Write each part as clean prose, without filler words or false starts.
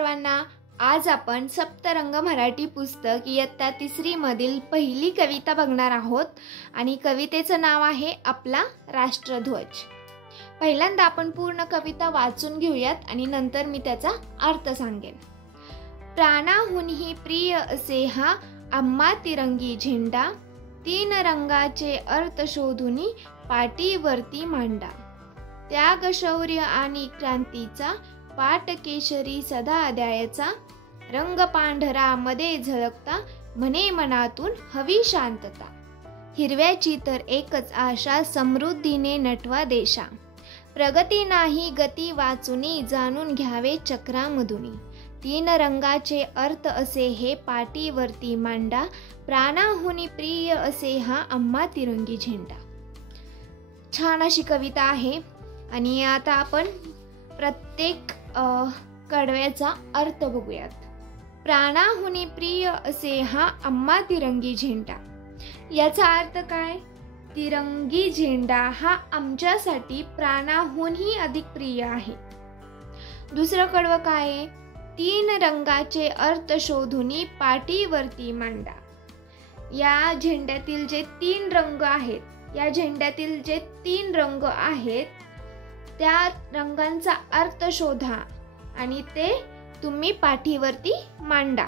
सर्वांना. आज आपण सप्तरंग मराठी पुस्तक इयत्ता 3री मधील पहिली कविता बघणार आहोत आणि कवितेचं नाव आहे आपला राष्ट्रध्वज. पहिल्यांदा आपण पूर्ण कविता वाचून घेऊयात आणि नंतर मी त्याचा अर्थ सांगेन. प्राणाहूनही प्रिय असे हा आम्हा तिरंगी झेंडा, 3 रंगाचे अर्थ शोधूनी पाठीवरती मांडा. त्याग शौर्य आणि क्रांतीचा पाट केशरी सदा द्यायचा, रंग पांढरा मध्ये झळकता म्हणे मनातून हवी शांतता. हिरव्याची तर एकच आशा समृद्धीने नटवा देशा, प्रगती नाही गती वाचुनी जाणून घ्यावे चक्रामधुनी. 3 रंगाचे अर्थ असे हे पाठीवरती मांडा, प्राणाहुनी प्रिय असे हा आम्हा तिरंगी झेंडा. छान अशी कविता आहे आणि आता आपण प्रत्येक कडव्याचा अर्थ बघूयात. प्राणाहुनी प्रिय असे हा आम्हा तिरंगी झेंडा. याचा अर्थ काय? तिरंगी झेंडा हा आमच्यासाठी प्राणाहूनही अधिक प्रिय आहे. दुसरं कडवं काय आहे? 3 रंगाचे अर्थ शोधूनी पाठीवरती मांडा. या झेंड्यातील जे 3 रंग आहेत, या झेंड्यातील जे 3 रंग आहेत त्या रंगांचा अर्थ शोधा आणि ते तुम्ही पाठीवरती मांडा.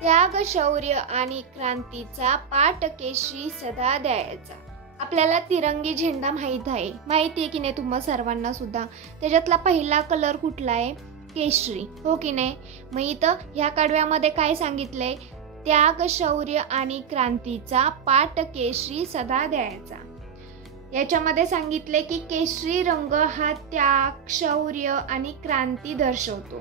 त्याग शौर्य आणि क्रांतीचा पाट केशरी सदा द्यायचा. आपल्याला तिरंगी झेंडा माहिती आहे की नाही तुम्हा सर्वांना सुद्धा. त्याच्यातला पहिला कलर कुठला आहे? केशरी, हो की नाही? मग इथं ह्या कडव्यामध्ये काय सांगितलंय? त्याग शौर्य आणि क्रांतीचा पाट केशरी सदा द्यायचा. याच्यामध्ये सांगितले की केशरी रंग हा त्याग, शौर्य आणि क्रांती दर्शवतो.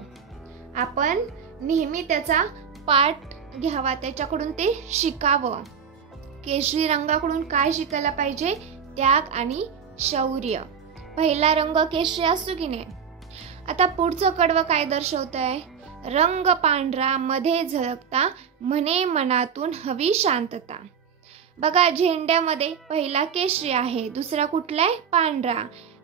आपण नेहमी त्याचा पाठ घ्यावा, त्याच्याकडून ते शिकावं. केशरी रंगाकडून काय शिकायला पाहिजे? त्याग आणि शौर्य. पहिला रंग केशरी असतो की नाही. आता पुढचं कडवं काय दर्शवत आहे? रंग पांढरा मध्ये झळकता म्हणे मनातून हवी शांतता. बघा, झेंड्यामध्ये पहिला केशरी आहे, दुसरा कुठला आहे? पांढरा.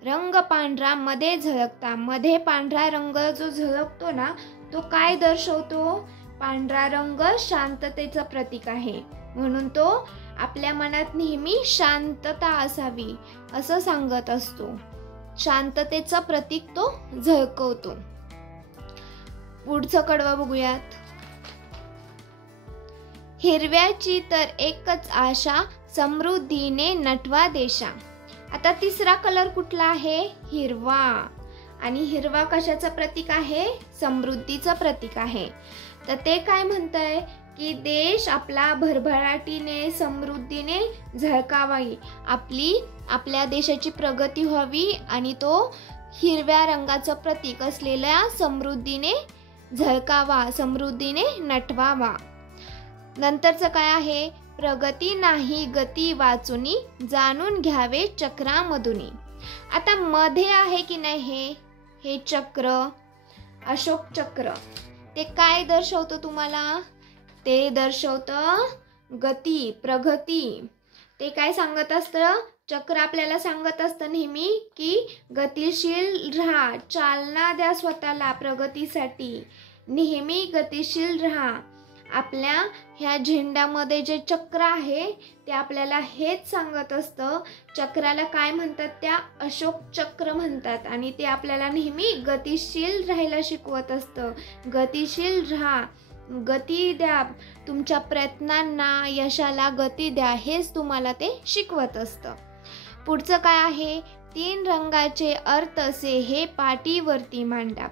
रंग पांढरा मध्ये झळकता. मध्ये पांढरा रंग जो झळकतो ना, तो काय दर्शवतो? पांढरा रंग शांततेचं प्रतीक आहे, म्हणून तो आपल्या मनात नेहमी शांतता असावी असं सांगत असतो. शांततेचं प्रतीक तो झळकवतो. पुढचं कडवं बघूयात. हिरव्याची तर एकच आशा समृद्धीने नटवा देशा. आता तिसरा कलर कुठला आहे? हिरवा. आणि हिरवा कशाचं प्रतीक आहे? समृद्धीचं प्रतीक आहे. तर ते काय म्हणतंय की देश आपला भरभराटीने समृद्धीने झळकावावी, आपल्या देशाची प्रगती व्हावी आणि तो हिरव्या रंगाचं प्रतीक असलेल्या समृद्धीने झळकावा, समृद्धीने नटवावा. नंतरचं काय आहे? प्रगती नाही गती वाचुनी जाणून घ्यावे चक्रामधुनी. आता मध्ये आहे की नाही हे चक्र, अशोक चक्र, ते काय दर्शवतं तुम्हाला? ते दर्शवतं गती, प्रगती. ते काय सांगत असतं? चक्र आपल्याला सांगत असतं नेहमी की गतिशील राहा, चालना द्या स्वतःला प्रगतीसाठी, नेहमी गतिशील राहा. आपल्या ह्या झेंड्यामध्ये जे चक्र आहे ते आपल्याला हेच सांगत असतं. चक्राला काय म्हणतात? त्या अशोक चक्र म्हणतात आणि ते आपल्याला नेहमी गतिशील राहायला शिकवत असतं. गतिशील राहा, गती द्या, तुमच्या प्रयत्नांना, यशाला गती द्या, हेच तुम्हाला ते शिकवत असतं. पुढचं काय आहे? 3 रंगाचे अर्थ असे हे पाठीवरती मांडा.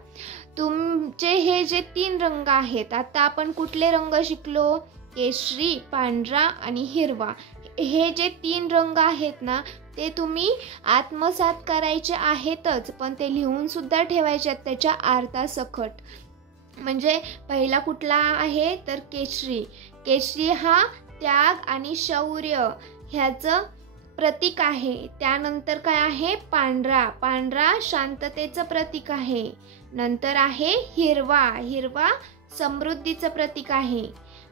तुमचे हे जे 3 रंग आहेत, आता आपण कुठले रंग शिकलो? केशरी, पांढरा आणि हिरवा. हे जे 3 रंग आहेत ना, ते तुम्ही आत्मसात करायचे आहेतच, पण ते लिहून सुद्धा ठेवायचे आहेत त्याच्या अर्थासकट. म्हणजे पहिला कुठला आहे? तर केशरी. केशरी हा त्याग आणि शौर्य ह्याचं प्रतीक आहे. त्यानंतर काय आहे? पांढरा. पांढरा शांततेचं प्रतीक आहे. नंतर आहे हिरवा. हिरवा समृद्धीचं प्रतीक आहे.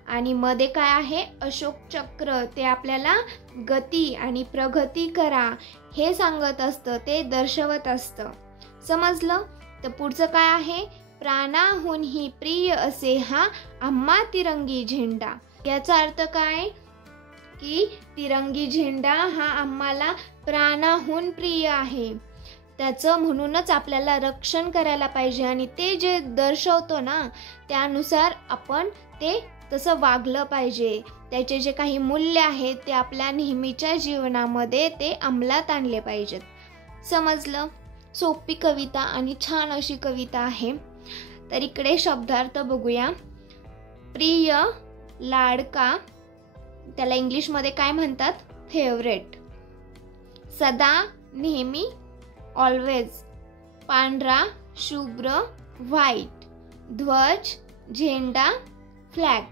आणि मध्ये काय आहे? अशोक चक्र. ते आपल्याला गती आणि प्रगती करा हे सांगत असतं, ते दर्शवत असतं. समजलं? तर पुढचं काय आहे? प्राणाहूनही प्रिय असे हा आम्हा तिरंगी झेंडा. याचा अर्थ काय की तिरंगी झेंडा हा आम्हाला प्राणाहून प्रिय आहे. त्याचं म्हणूनच आपल्याला रक्षण करायला पाहिजे आणि ते जे दर्शवतो ना त्यानुसार आपण ते तसं वागलं पाहिजे. त्याचे जे काही मूल्य आहेत ते आपल्या नेहमीच्या जीवनामध्ये ते अंमलात आणले पाहिजेत. समजलं? सोपी कविता आणि छान अशी कविता आहे. तर इकडे शब्दार्थ बघूया. प्रिय, लाडका, त्याला इंग्लिशमध्ये काय म्हणतात? फेवरेट. सदा, नेहमी, ऑलवेज. पांढरा, शुभ्र, व्हाईट. ध्वज, झेंडा, फ्लॅग.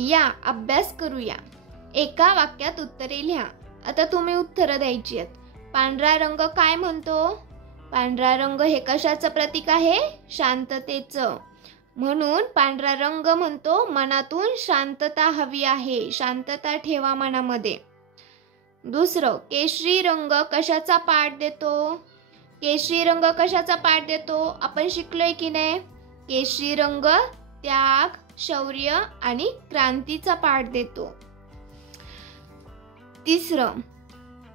या अभ्यास करूया. एका वाक्यात उत्तरे लिहा. आता तुम्ही उत्तरं द्यायची आहेत. पांढरा रंग काय म्हणतो? पांढरा रंग हे कशाचं प्रतीक आहे? शांततेचं. म्हणून पांढरा रंग म्हणतो मनातून शांतता हवी आहे. शांतता ठेवा मनामध्ये. दुसरं, केशरी रंग कशाचा पाठ देतो? केशरी रंग कशाचा पाठ देतो? आपण शिकलोय की नाही? केशरी रंग त्याग, शौर्य आणि क्रांतीचा पाठ देतो. तिसरं,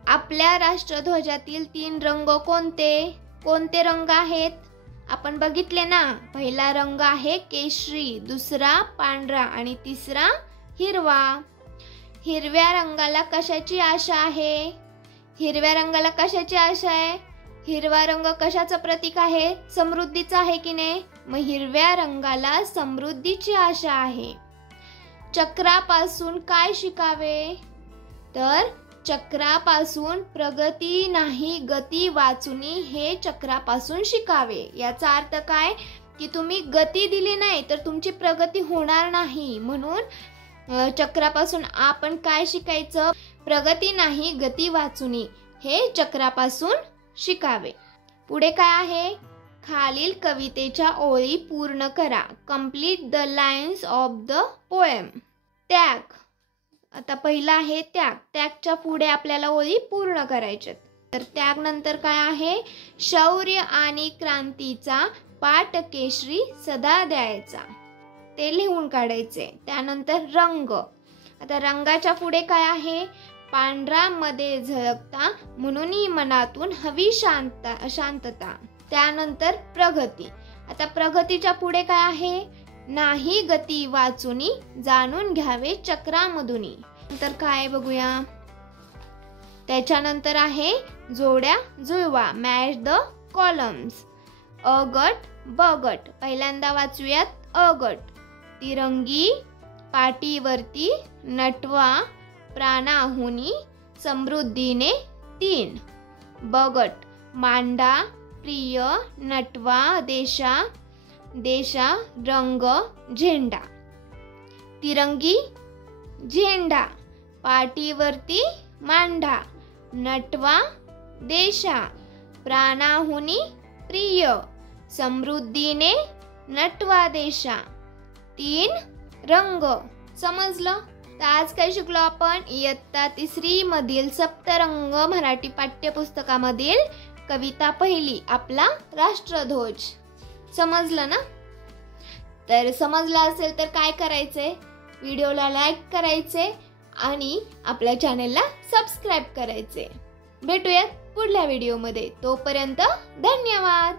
आपल्या राष्ट्रध्वजातील 3 रंग कोणते? कोणते रंग आहेत? आपण बघितले ना. पहिला रंग आहे केशरी, दुसरा पांढरा आणि तिसरा हिरवा. हिरव्या रंगाला कशाची आशा आहे? हिरव्या रंगाला कशाची आशा आहे? हिरवा रंग कशाचं प्रतीक आहे? समृद्धीचा आहे की नाही? मग हिरव्या रंगाला समृद्धीची आशा आहे. चक्रापासून काय शिकावे? तर चक्रापासून प्रगती नाही गती वाचुनी हे चक्रापासून शिकावे. याचा अर्थ काय की तुम्ही गती दिली नाही तर तुमची प्रगती होणार नाही. म्हणून चक्रापासून आपण काय शिकायचं? प्रगती नाही गती वाचुनी हे चक्रापासून शिकावे. पुढे काय आहे? खालील कवितेच्या ओळी पूर्ण करा. Complete the lines of the poem. त्याग. आता पहिला आहे त्याग. त्यागच्या पुढे आपल्याला ओळी पूर्ण करायच्यात. तर त्याग नंतर काय आहे? शौर्य आणि क्रांतीचा पाठ केशरी सदा द्यायचा. ते लिहून काढायचे. त्यानंतर रंग. आता रंगाच्या पुढे काय आहे? पांढरा मध्ये झळकता म्हणूनही मनातून हवी शांतता. त्यानंतर प्रगती. आता प्रगतीच्या पुढे काय आहे? नाही गती वाचुनी जाणून घ्यावे चक्रामधुनी. नंतर काय बघूया. त्याच्यानंतर आहे जोड्या जुळवा. Match the columns. अ गट ब गट. पहिल्यांदा वाचूयात अ गट. तिरंगी पाटीवरती नटवा प्राणाहुनी समृद्धीने 3. ब गट. मांडा प्रिय नटवा देशा रंग झेंडा. तिरंगी झेंडा पाठीवरती मांडा नटवा देशा प्राणाहुनी प्रिय समृद्धीने नटवा देशा. 3 रंग. समजलं? तर आज काय शिकलो आपण? इयत्ता 3 मधील सप्तरंग मराठी पाठ्यपुस्तकामधील कविता पहिली आपला राष्ट्रध्वज. समजलं ना? तर समजलं असेल तर काय करायचंय? व्हिडिओला लाईक करायचे आणि आपल्या चॅनेलला सबस्क्राईब करायचे. भेटूयात पुढल्या व्हिडिओमध्ये. तोपर्यंत धन्यवाद.